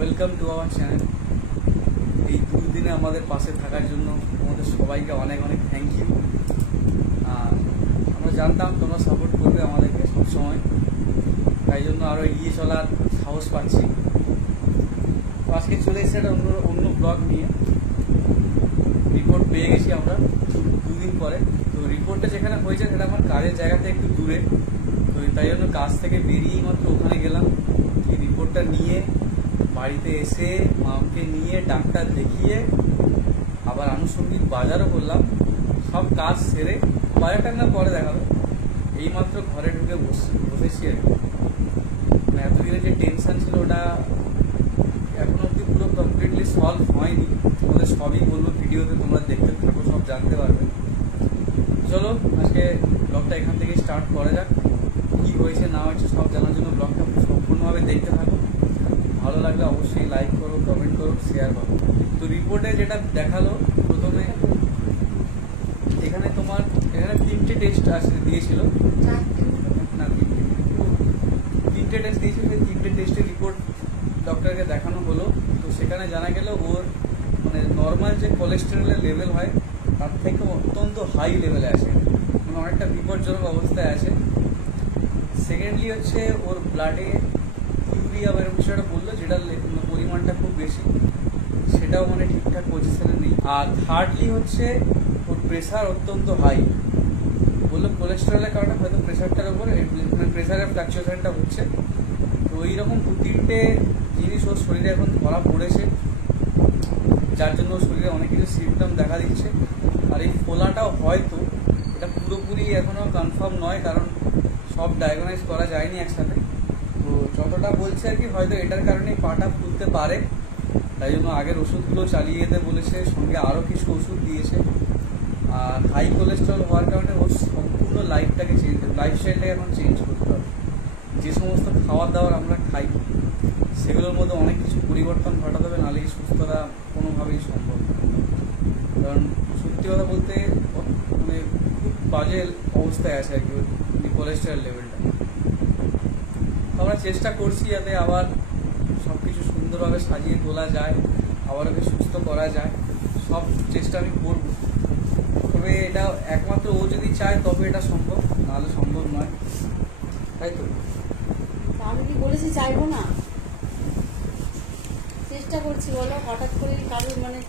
Welcome to our channel. এই দুদিনে আমাদের পাশে থাকার জন্য তোমাদের সবাইকে অনেক অনেক থ্যাংক ইউ। আমরা জানতাম তোমরা সাপোর্ট করবে আমাদেরকে সবসময়, তাই জন্য আরও এগিয়ে চলার সাহস পাচ্ছি। তো আজকে চলে এসেছে একটা অন্য ব্লগ নিয়ে। রিপোর্ট পেয়ে গেছি আমরা দুদিন পরে। তো রিপোর্টটা যেখানে হয়েছে সেটা আমার কাজের জায়গাতে একটু দূরে, তো তাই জন্য কাজ থেকে বেরিয়েই মাত্র ওখানে গেলাম। এই রিপোর্টটা নিয়ে বাড়িতে এসে মাকে নিয়ে ডাক্তার দেখিয়ে আবার আনুষঙ্গিক বাজারও করলাম। সব কাজ সেরে বাজারটা না পরে দেখাবো, এইমাত্র ঘরে ঢুকে বসেছি আর কি। মানে এতদিনে যে টেনশন ছিল ওটা এখনো অব্দি পুরো কমপ্লিটলি সলভ হয়নি। তোমাদের সবই বলবো ভিডিওতে, তোমরা দেখতে থাকো, সব জানতে পারবে। চলো আজকে ব্লগটা এখান থেকে স্টার্ট করা যাক। কী হয়েছে না হয়েছে সব জানার জন্য ব্লগটা সম্পূর্ণভাবে দেখতে থাকো। ভালো লাগলে অবশ্যই লাইক করো, কমেন্ট করো, শেয়ার করো। তো রিপোর্টে যেটা দেখালো, প্রথমে এখানে তিনটে টেস্ট দিয়েছিল না, তিনটে টেস্ট দিয়েছিল। সেই তিনটে টেস্টের রিপোর্ট ডক্টরকে দেখানো হলো। তো সেখানে জানা গেল ওর মানে নর্মাল যে কোলেস্টেরলের লেভেল হয় তার থেকে অত্যন্ত হাই লেভেলে আছে, মানে অনেকটা বিপজ্জনক অবস্থায় আছে। সেকেন্ডলি হচ্ছে ওর ব্লাডে ইউরিয়া বা এরকম কিছু একটা বললো, যেটার পরিমাণটা খুব বেশি, সেটাও মানে ঠিকঠাক পজিশনে নেই। আর থার্ডলি হচ্ছে ওর প্রেশার অত্যন্ত হাই। বললো কোলেস্টেরলের কারণে হয়তো প্রেশারটার উপরে প্রেশারের ফ্লাকচুয়েশনটা হচ্ছে। তো এইরকম দু তিনটে জিনিস ওর শরীরে এখন ধরা পড়েছে, যার জন্য ওর শরীরে অনেক কিছু সিমটম দেখা দিচ্ছে। আর এই ফোলাটাও হয়তো, এটা পুরোপুরি এখনও কনফার্ম নয়, কারণ সব ডায়াগনাইজ করা যায়নি একসাথে। তো যতটা বলছে আর কি, হয়তো এটার কারণেই পাটা ফুলতে পারে, তাই জন্য আগের ওষুধগুলো চালিয়ে যেতে বলেছে, সঙ্গে আরও কিছু ওষুধ দিয়েছে। আর হাই কোলেস্ট্রল হওয়ার কারণে ওর সম্পূর্ণ লাইফস্টাইলটাকে এখন চেঞ্জ করতে হবে। যে সমস্ত খাবার দাবার আমরা খাই সেগুলোর মধ্যে অনেক কিছু পরিবর্তন ঘটাতে হবে, নাহলে সুস্থতা কোনোভাবেই সম্ভব নয়। কারণ সত্যি কথা বলতে মানে খুব বাজে অবস্থায় আছে আর কি কোলেস্ট্রল লেভেলটা। আমরা চেষ্টা করছি যাতে আবার সব কিছু সুন্দরভাবে সাজিয়ে তোলা যায়, আবার ওকে সুস্থ করা যায়। সব চেষ্টা আমি করব, তবে এটা একমাত্র ও যদি চায় তবে এটা সম্ভব, নাহলে সম্ভব নয়। তাই তো আমি কি বলেছি চাইবো না? চেষ্টা করছি বলো। হঠাৎ করে কারোর মানে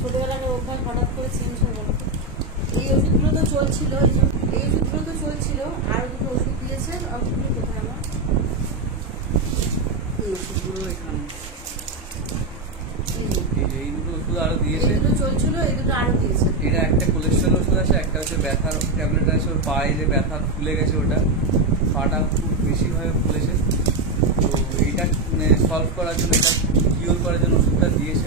ছোটবেলার অভ্যাস হঠাৎ করে চেঞ্জ হয়ে গেল। এই ওষুধগুলো তো চলছিল, আরো দুটো ওষুধ দিয়েছে। ওষুধগুলো কোথায় আমার? ওষুধগুলো এখানে, এই দুটো ওষুধ আরো দিয়েছে। এই দুটো চলছিল, এই দুটো আরো দিয়েছে। এটা একটা কোলেস্ট্রল ওষুধ আছে, একটা হচ্ছে ব্যথার ট্যাবলেট আছে। ওর পায়ে যে ব্যথা ফুলে গেছে, ওটা পাটা খুব বেশিভাবে ফুলেছে। তো এইটা সলভ করার জন্য, এটা কিওর করার জন্য ওষুধটা দিয়েছে।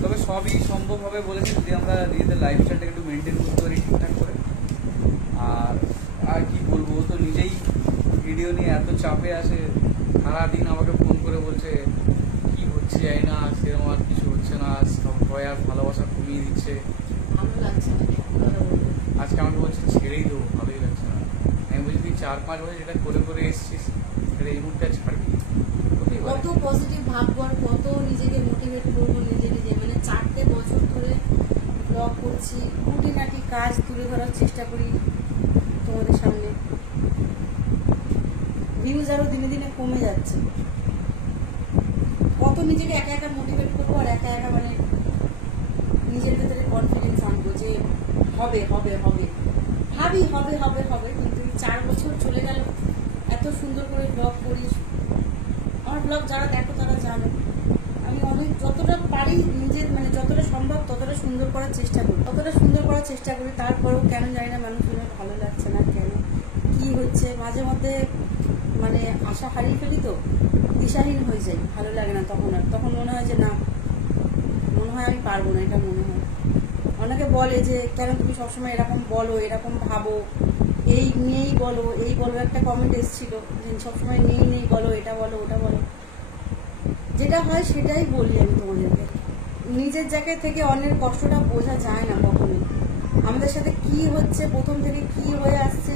তবে সবই সম্ভব হবে বলেছে যদি আমরা নিজেদের লাইফস্টাইলটাকে একটু মেনটেন করতে পারি ঠিকঠাক করে। আর কি বলবো, ও তো নিজেই ভিডিও নিয়ে এত চাপে আছে, সারাদিন আমাকে ফোন করে বলছে কি হচ্ছে জানি না, সেরকম আর কিছু হচ্ছে না, সব ভয় আর ভালোবাসা কমিয়ে দিচ্ছে। ভালো লাগছে না। আজকে আমাকে বলছে ছেড়েই দেবো, ভালোই লাগছে না। আমি বলছি তুই 4-5 বছর যেটা করে করে এসছিস সেটা এই মুহূর্তে ছাড়বি। কত পজিটিভ ভাববো আর কত নিজেকে মোটিভেট করবো নিজে মানে 4টে বছর ধরে ব্লগ করছি, খুঁটিনাটি কাজ তুলে ধরার চেষ্টা করি তোমাদের সামনে। ভিউজ আরও দিনে দিনে কমে যাচ্ছে। কত নিজেকে একা একা মোটিভেট করবো আর একা একা মানে নিজের ভেতরে কনফিডেন্স আনবো যে হবে হবে হবে, ভাবি হবে হবে হবে, কিন্তু 4 বছর চলে গেল। এত সুন্দর করে ব্লগ করি, আমার ব্লগ যারা দেখো তারা জানো আমি অনেক যতটা পারি নিজের মানে যতটা সম্ভব ততটা সুন্দর করার চেষ্টা করি। তারপরেও কেন জানি না মানুষজনের ভালো লাগছে না, কেন কি হচ্ছে মাঝে মধ্যে মানে আশা হারিয়ে ফেলি, তো দিশাহীন হয়ে যাই, ভালো লাগে না তখন। আর তখন মনে হয় যে না, মনে হয় আমি পারবো না, এটা মনে হয়। অনেকে বলে যে কেন তুমি সবসময় এরকম বলো, এরকম ভাবো, এই নিয়েই বলো, এই বলো। একটা কমেন্ট এসেছিল যে সবসময় নেই বলো, এটা বলো ওটা বলো। যেটা হয় সেটাই বলি আমি তোমাদেরকে। নিজের জায়গা থেকে অন্যের কষ্টটা বোঝা যায় না কখনোই। আমাদের সাথে কি হচ্ছে, প্রথম থেকে কি হয়ে আসছে,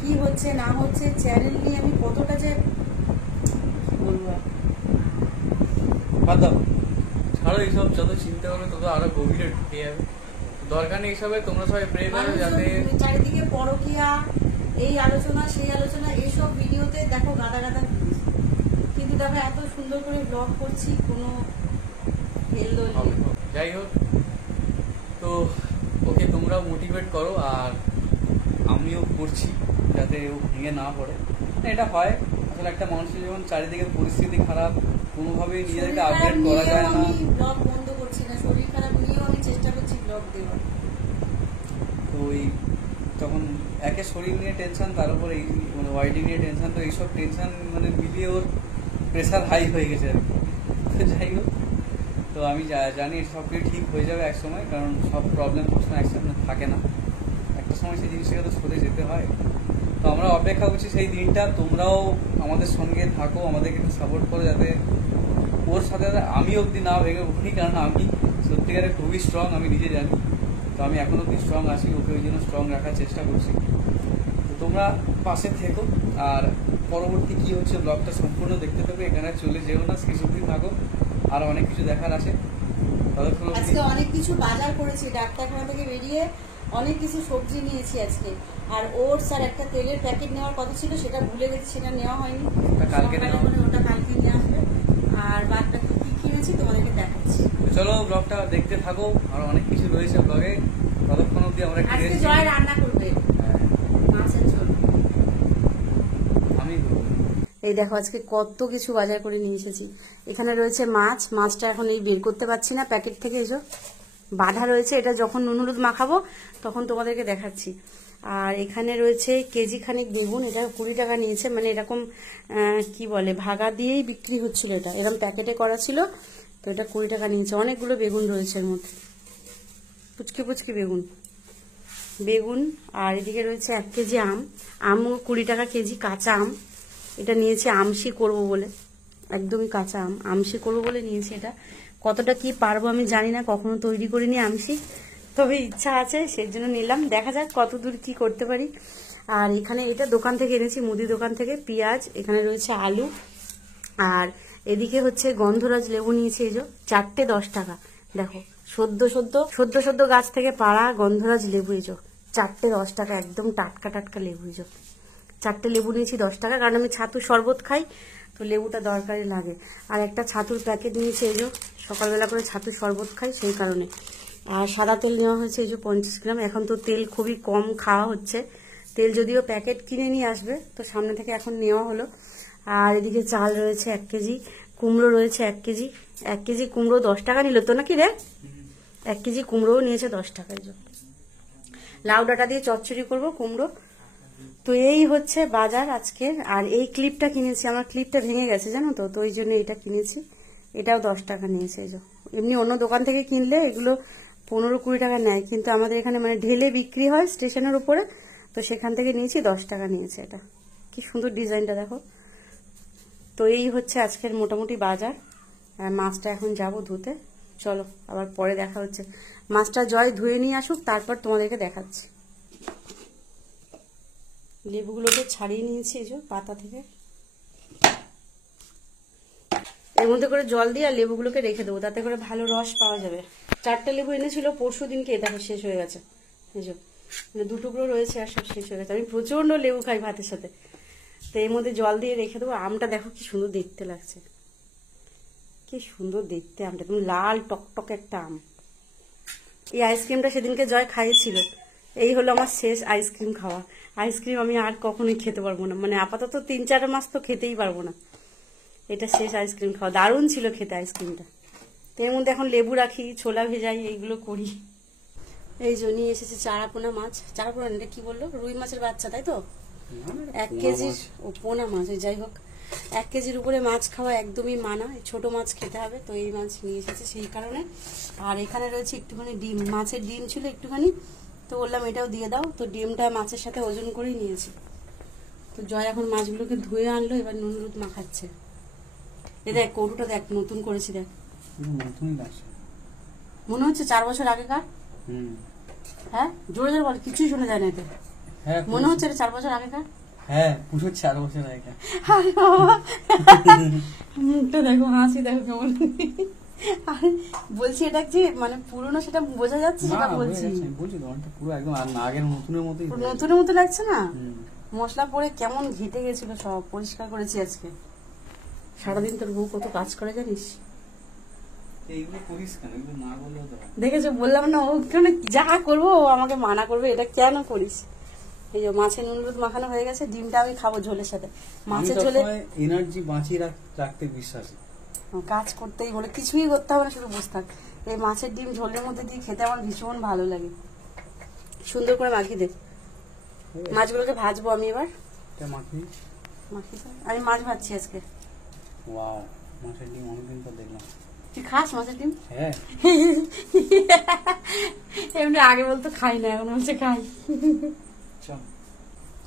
কি হচ্ছে না হচ্ছে, চ্যানেল নিয়ে আমি কতটা যে বলবো, বাদ দাও, ছাড়ো এইসব, যত চিন্তা করবে তত আরো গভীরে ঢুকে যাবে। দরকার নেই এইসবে, তোমরা সবাই প্রে করো যাতে চারিদিকে পরকীয়া, এই আলোচনা সেই আলোচনা, এইসব ভিডিওতে দেখো গাদা গাদা ভিউজ, কিন্তু দেখো এত সুন্দর করে ব্লগ করছি কোনো হেলদোল নেই। যাই হোক, তো ওকে তোমরা মোটিভেট করো, আর আমিও করছি যাতে ও ভেঙে না পড়ে। এটা হয় আসলে, একটা মানুষের যখন চারিদিকে পরিস্থিতি খারাপ, কোনোভাবেই নিজেদেরকে আপডেট করা যায় না। আমি ব্লগ বন্ধ করছি না, শরীর খারাপ নিয়েও আমি চেষ্টা করছি ব্লগ দেওয়ার। তো ওই তখন একে শরীর নিয়ে টেনশন, তার উপরে এই মানে ওয়াইডি নিয়ে টেনশন, তো এইসব টেনশন মানে মিলিয়ে ওর প্রেশার হাই হয়ে গেছে আর কি। তো যাই হোক, তো আমি জানি সব কিছু ঠিক হয়ে যাবে এক সময়, কারণ সব প্রবলেম সবসময় একসাথে থাকে না, একটা সময় সেই জিনিসটাকে তো সরে যেতে হয়। তো আমরা অপেক্ষা করছি সেই দিনটা, তোমরাও আমাদের সঙ্গে থাকো, আমাদেরকে একটু সাপোর্ট করো, যাতে ওর সাথে আমি অবধি না ভেঙে পড়ি, কারণ আমি সত্যিকারে খুবই স্ট্রং, আমি নিজে জানি। তো আমি এখন অবধি স্ট্রং আছি, ওকে ওই জন্য স্ট্রং রাখার চেষ্টা করছি। তো তোমরা পাশে থেকো, আর পরবর্তী কি হচ্ছে ব্লগটা সম্পূর্ণ দেখতে থাকো, এখানে চলে যেও না, শেষ অবধি থাকো, আর অনেক কিছু দেখার আছে। আজকে অনেক কিছু বাজার করেছি, ডাক্তারখানা থেকে বেরিয়ে অনেক কিছু সবজি নিয়েছি আজকে, আর ওটস আর একটা তেলের প্যাকেট নেওয়ার কথা ছিল, সেটা ভুলে গেছি, সেটা নেওয়া হয়নি, ওটা কালকে নিয়ে আসবে। আর বাদটা কি কিনেছি তোমাদেরকে দেখাচ্ছি। চলো ব্লগটা দেখতে থাকো, আর অনেক কিছু রয়েছে ব্লগে, ততক্ষণ অবধি আমরা আজকে জয় রান্না করবে মাছের ঝোল। আমি এই দেখো আজকে কত কিছু বাজার করে নিয়ে এসেছি। এখানে রয়েছে মাছ, মাছটা এখন এই বের করতে পারছি না প্যাকেট থেকে, এসো বাঁধা রয়েছে, এটা যখন নুন হলুদ মাখাবো তখন তোমাদেরকে দেখাচ্ছি। আর এখানে রয়েছে কেজি খানিক বেগুন, এটা 20 টাকা নিয়েছে, মানে এরকম কি বলে ভাগা দিয়েই বিক্রি হচ্ছিল, এটা এরকম প্যাকেটে করা ছিল, তো এটা 20 টাকা নিয়েছে। অনেকগুলো বেগুন রয়েছে এর মধ্যে, পুচকি পুচকি বেগুন। আর এদিকে রয়েছে 1 কেজি আমও 20 টাকা কেজি, কাঁচা আম, এটা নিয়েছি আমশি করব বলে, একদমই কাঁচা আমশি করব বলে নিয়েছি। এটা কতটা কি পারবো আমি জানি না, কখনো তৈরি করিনি আমশি, তবে ইচ্ছা আছে, সেই জন্য নিলাম, দেখা যাক কত দূর কি করতে পারি। আর এখানে এটা দোকান থেকে এনেছি, মুদি দোকান থেকে, পেঁয়াজ, এখানে রয়েছে আলু, আর এদিকে হচ্ছে গন্ধরাজ লেবু নিয়েছি, এই যে 4টে 10 টাকা, দেখো সদ্য গাছ থেকে পাড়া গন্ধরাজ লেবু, এই যে 4টে 10 টাকা, একদম টাটকা টাটকা লেবু, এই যে 4টে লেবু নিয়েছি 10 টাকা, কারণ আমি ছাতুর শরবত খাই, তো লেবুটা দরকারি লাগে। আর একটা ছাতুর প্যাকেট নিয়েছি, এই যে সকালবেলা করে ছাতুর শরবত খাই সেই কারণে। আর সাদা তেল নেওয়া হয়েছে এই যে 50 গ্রাম, এখন তো তেল খুবই কম খাওয়া হচ্ছে, তেল যদিও প্যাকেট কিনে নিয়ে আসবে, তো সামনে থেকে এখন নেওয়া হলো। আর এদিকে চাল রয়েছে 1 কেজি, কুমড়ো রয়েছে 1 কেজি, 1 কেজি কুমড়ো 10 টাকা নিল তো নাকি রে, 1 কেজি কুমড়োও নিয়েছে 10 টাকায়। লাউ ডাঁটা দিয়ে চচ্চড়ি করবো কুমড়ো। তো এই হচ্ছে বাজার আজকে। আর এই ক্লিপটা কিনেছি, আমার ক্লিপটা ভেঙে গেছে জানো তো, তো ওই জন্য এটা কিনেছি, এটাও 10 টাকা নিয়েছে। এই যে এমনি অন্য দোকান থেকে কিনলে এগুলো 15-20 টাকা নেয়, কিন্তু আমাদের এখানে মানে ঢেলে বিক্রি হয় স্টেশনের উপরে, তো সেখান থেকে নিয়েছি 10 টাকা নিয়েছে। এটা কি সুন্দর ডিজাইনটা দেখো। তো এই হচ্ছে আজকের মোটামুটি বাজার। মাছটা এখন যাব ধুতে, চলো আবার পরে দেখা হচ্ছে। মাছটা জয় ধুয়ে নিয়ে আসুক, তারপর তোমাদেরকে দেখাচ্ছি। লেবুগুলোকে ছাড়িয়ে নিয়েছি এই যে পাতা থেকে, এর মধ্যে করে জল দিয়ে আর লেবুগুলোকে রেখে দেবো, তাতে করে ভালো রস পাওয়া যাবে। 4টে লেবু এনেছিল পরশু দিনকে, দেখো শেষ হয়ে গেছে, এই যে মানে 2 টুকরো রয়েছে আর সব শেষ হয়ে গেছে। আমি প্রচন্ড লেবু খাই ভাতের সাথে, তো এর মধ্যে জল দিয়ে রেখে দেবো। আমটা দেখো কি সুন্দর দেখতে লাগছে, কি সুন্দর দেখতে আমটা, একদম লাল টকটক একটা আম। এই আইসক্রিমটা সেদিনকে জয় খাইয়েছিল, এই হলো আমার শেষ আইসক্রিম খাওয়া। আইসক্রিম আমি আর কখনোই খেতে পারবো না, মানে আপাতত 3-4 মাস তো খেতেই পারবো না, এটা শেষ আইসক্রিম খাওয়া। দারুণ ছিল খেতে আইসক্রিমটা। তো এর মধ্যে এখন লেবু রাখি, ছোলা ভেজাই, এইগুলো করি। এই জন্য নিয়ে এসেছি চারাপোনা মাছ, চারাপোনা এটা কি বললো, রুই মাছের বাচ্চা তাই তো, 1 কেজির পোনা মাছ, যাই হোক 1 কেজির উপরে মাছ খাওয়া একদমই মানা, ছোট মাছ খেতে হবে, তো এই মাছ নিয়ে এসেছে সেই কারণে। আর এখানে রয়েছে একটুখানি ডিম, মাছের ডিম ছিল একটুখানি, তো বললাম এটাও দিয়ে দাও, তো ডিমটা মাছের সাথে ওজন করেই নিয়েছি। তো জয় এখন মাছগুলোকে ধুয়ে আনলো, এবার নুন হলুদ মাখাচ্ছে। এ দেখ কৌটোটা দেখ, নতুন করেছি দেখ, মনে হচ্ছে 4 বছর আগেকার। হ্যাঁ জোরে জোরে বল, কিছুই শোনা যায় না এতে। মনে হচ্ছে এটা 4 বছর আগেকার। হ্যাঁ পুরো 4 বছর আগে। আরে বাবা, মুখটা দেখো, হাসি দেখো কেমন। আরে বলছি এটা যে মানে পুরনো সেটা বোঝা যাচ্ছে, সেটা বলছি। বলছি দোকানটা পুরো একদম আগের নতুনের মতোই, নতুনের মতো লাগছে না? মশলা পরে কেমন ঘেটে গেছিল, সব পরিষ্কার করেছি আজকে। সারাদিন তোর বউ কত কাজ করে জানিস? এইগুলো করিস কেন? এগুলো না বললেও তো। দেখেছো, বললাম না, ও কেন যা করবো ও আমাকে মানা করবে, এটা কেন করিস? এই যে মাছের নুন হলুদ মাখানো হয়ে গেছে, ডিমটা আমি খাবো ঝোলের সাথে। মাছের ঝোলে এনার্জি বাঁচিয়ে রাখতে বিশ্বাসী, কাজ করতেই বলে, কিছুই করতে হবে না, শুধু বসে থাক। এই মাছের ডিম ঝোলের মধ্যে দিয়ে খেতে আমার ভীষণ ভালো লাগে। সুন্দর করে মাখিয়ে দে। মাছগুলোকে ভাজবো আমি এবার। আমি মাছ ভাজছি আজকে। ওয়াও, মাছের ডিম অনেকদিন পর দেখলাম। তুই খাস মাছের ডিম? হ্যাঁ। এমনি আগে বলতো খাই না, এখন বলছে খাই।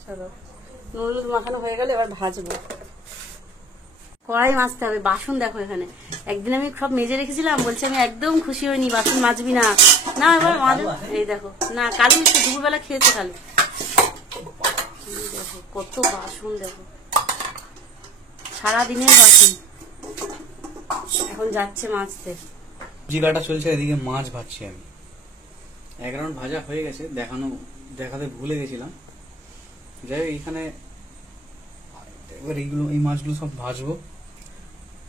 চলো, নুন হলুদ মাখানো হয়ে গেলে এবার ভাজবো। কড়াই মাজতে হবে। বাসন দেখো এখানে, একদিন আমি সব মেজে রেখেছিলাম, বলছে আমি একদম খুশি হইনি, বাসন মাজবি না। না এবার মাঝে, এই দেখো না, কালু একটু দুপুরবেলা খেয়েছে কালু। দেখো কত বাসন, দেখো সারাদিনের বাসন। এখন যাচ্ছে মাজতে। সবজি কাটা চলছে, এদিকে মাছ ভাজছি আমি। 1 রাউন্ড ভাজা হয়ে গেছে, দেখাতে ভুলে গেছিলাম। যাই হোক, এখানে এবার এই মাছগুলো সব ভাজবো।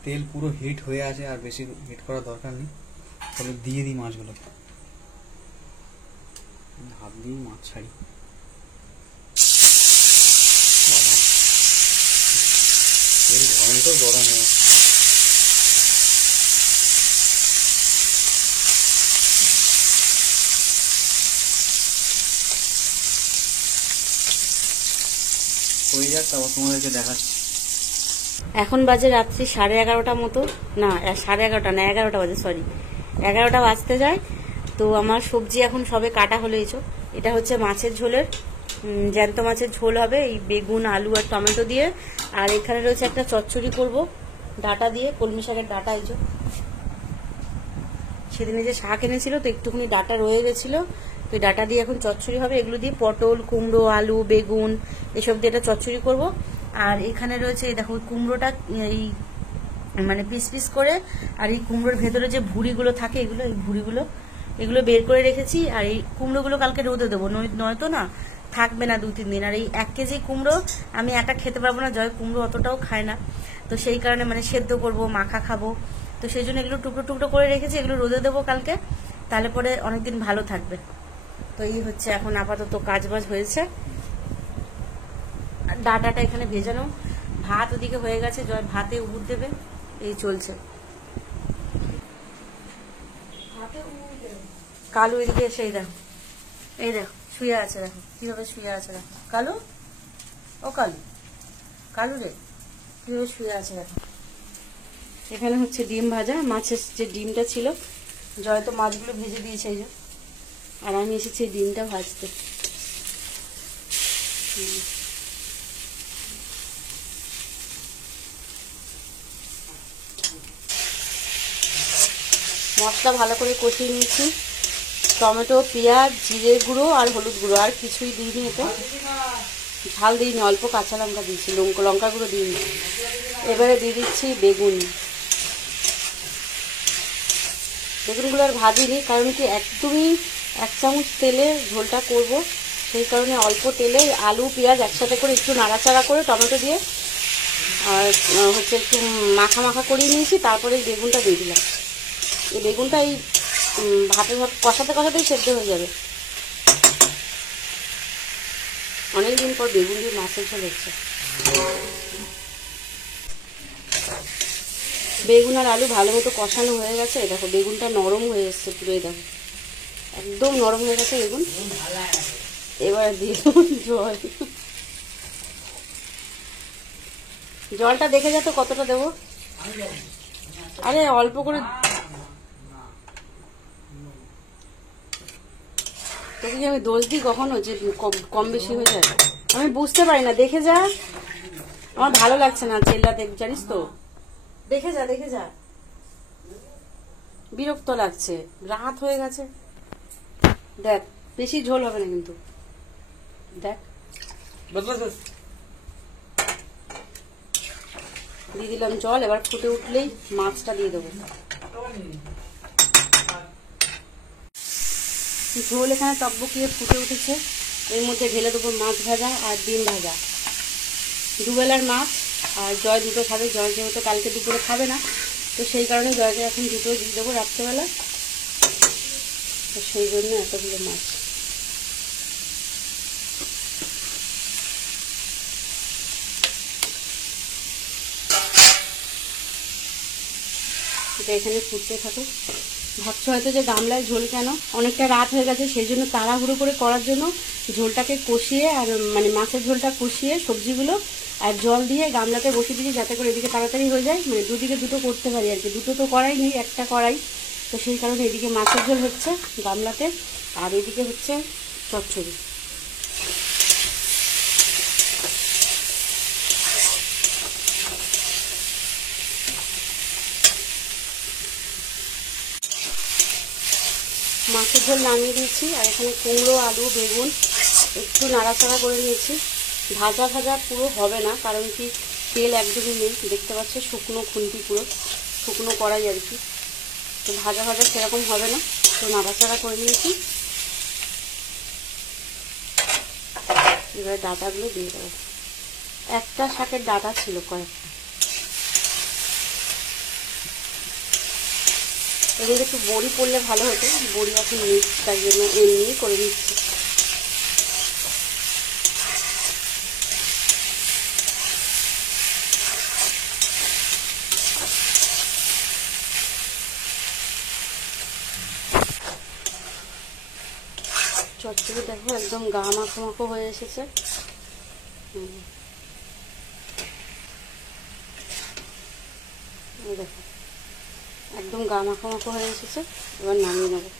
তেল পুরো হিট হয়ে আছে, আর বেশি হিট করার দরকার নেই। তাহলে দিয়ে দিই মাছগুলো, হাত দিয়ে মাছ ছাড়ি। তেল ভয়ঙ্কর গরম হয়ে হয়ে যাক, তারপর তোমাদেরকে দেখাচ্ছি। এখন বাজে রাত্রি 11:30 মতো, না 11:30 না, 11টা বাজে, সরি 11টা বাজতে যায়। তো আমার সবজি এখন সবে কাটা হলো। এটা হচ্ছে মাছের ঝোলের, জ্যান্ত মাছের ঝোল হবে, এই বেগুন আলু আর টমেটো দিয়ে। আর এখানে রয়েছে একটা চচ্চড়ি করব ডাটা দিয়ে, কলমি শাকের ডাটা। সেদিনে যে শাক এনেছিল, তো একটুখানি ডাটা রয়ে গেছিল, তো ডাটা দিয়ে এখন চচ্চড়ি হবে। এগুলো দিয়ে পটল, কুমড়ো, আলু, বেগুন এসব দিয়ে এটা চচ্চড়ি করব। আর এখানে রয়েছে দেখো কুমড়োটা, এই মানে পিস পিস করে, আর এই কুমড়োর ভেতরে যে ভুঁড়িগুলো থাকে, এই ভুঁড়িগুলো এগুলো বের করে রেখেছি। আর এই কুমড়োগুলো কালকে রোদে দেবো, নয়তো না থাকবে না 2-3 দিন। আর এই 1 কেজি কুমড়ো আমি একা খেতে পারবো না, জয় কুমড়ো অতটাও খায় না, তো সেই কারণে মানে সেদ্ধ করব, মাখা খাবো, তো সেই জন্য এগুলো টুকরো টুকরো করে রেখেছি। এগুলো রোদে দেবো কালকে, তাহলে পরে অনেকদিন ভালো থাকবে। তো এই হচ্ছে এখন আপাতত কাজবাজ হয়েছে। ডাটাটা এখানে ভেজানো, ভাত ওদিকে হয়ে গেছে, জয় ভাতে উবুর দেবে, এই চলছে। কালু এদিকে এসে এই দেখো শুয়ে আছে, দেখো কিভাবে শুয়ে আছে, দেখো কালু, ও কালু, কালু রে কিভাবে শুয়ে আছে দেখো। এখানে হচ্ছে ডিম ভাজা, মাছের যে ডিমটা ছিল, জয় তো মাছগুলো ভেজে দিয়েছে, এই যে, আর আমি এসেছি ডিমটা ভাজতে। মশলা ভালো করে কষিয়ে নিয়েছি, টমেটো, পেঁয়াজ, জিরে গুঁড়ো আর হলুদ গুঁড়ো, আর কিছুই দিইনি এতে, ঝাল দিইনি, অল্প কাঁচা লঙ্কা দিয়েছি, লঙ্কা গুঁড়ো দিইনি। এবারে দিয়ে দিচ্ছি বেগুনগুলো আর ভাজিনি, কারণ কি একদমই 1 চামচ তেলে ঝোলটা করব, সেই কারণে অল্প তেলে আলু পেঁয়াজ একসাথে করে একটু নাড়াচাড়া করে টমেটো দিয়ে আর হচ্ছে একটু মাখা মাখা করিয়ে নিয়েছি। তারপরে বেগুনটা দিয়ে দিলাম। এই বেগুনটা এই ভাতের কষাতে কষাতেই সেদ্ধ হয়ে যাবে। অনেকদিন পর বেগুন দিয়ে মাছের ঝোল হচ্ছে। বেগুন আর আলু ভালো মতো কষানো হয়ে গেছে, দেখো বেগুনটা নরম হয়ে এসছে পুরো, দেখো একদম নরম হয়ে গেছে বেগুন। এবার দিয়ে জল, জলটা দেখে যা তো কতটা দেবো, আরে অল্প করে। তোকে কি আমি দোষ দিই কখনো যে কম বেশি হয়ে যায়? আমি বুঝতে পারি না, দেখে যা, আমার ভালো লাগছে না চেল্লাতে, জানিস তো, দেখে যা, বিরক্ত লাগছে, রাত হয়ে গেছে। দেখ বেশি ঝোল হবে না কিন্তু, দেখ দিয়ে দিলাম জল। এবার ফুটে উঠলেই মাছটা দিয়ে দেবো। ঝোল এখানে টকবকিয়ে ফুটে উঠেছে। এর মধ্যে ঢেলে দেবো মাছ ভাজা আর ডিম ভাজা। দুবেলার মাছ। আর জয় দুটো খাবে। জয় যেহেতু কালকে দুপুরে খাবে না, তো সেই কারণে জয়কে এখন দুটো দিয়ে দেবো রাত্রেবেলা। তো সেই জন্য এতগুলো মাছ। এটা এখানে ফুটতে থাকুক। ভাবছো হয়তো যে গামলায় ঝোল কেন, অনেকটা রাত হয়ে গেছে, সেই জন্য তাড়াহুড়ো করে করার জন্য ঝোলটাকে কষিয়ে আর মানে মাছের ঝোলটা কষিয়ে সবজিগুলো আর জল দিয়ে গামলাতে বসিয়ে দিয়েছি, যাতে করে এদিকে তাড়াতাড়ি হয়ে যায়। মানে দুদিকে দুটো করতে পারি আর কি। দুটো তো কড়াই নেই, একটা কড়াই। তো সেই কারণে এদিকে মাছের ঝোল হচ্ছে গামলাতে, আর এদিকে হচ্ছে চচ্চড়ি। মাছের ঝোল নামিয়ে দিয়েছি। আর এখানে কুমড়ো, আলু, বেগুন একটু নাড়াচাড়া করে নিয়েছি। ভাজা ভাজা পুরো হবে না, কারণ কি তেল একদমই নেই। দেখতে পাচ্ছি শুকনো খুন্তি, পুরো শুকনো কড়াই আর কি। তো ভাজা ভাজা সেরকম হবে না, তো নাড়াচাড়া করে নিয়েছি। এবারে ডাঁটাগুলো দিয়ে দেবো। একটা শাকের ডাঁটা ছিল কয়েকটা। এগুলো একটু বড়ি পড়লে ভালো হতো, বড়ি এখন নেই, তাই জন্য এমনি করে নিচ্ছি। চচ্চড়ি দেখো একদম গা মাখো মাখো হয়ে এসেছে। দেখো একদম গা মাখো মাখো হয়ে এসেছে। এবার নামিয়ে নেবো।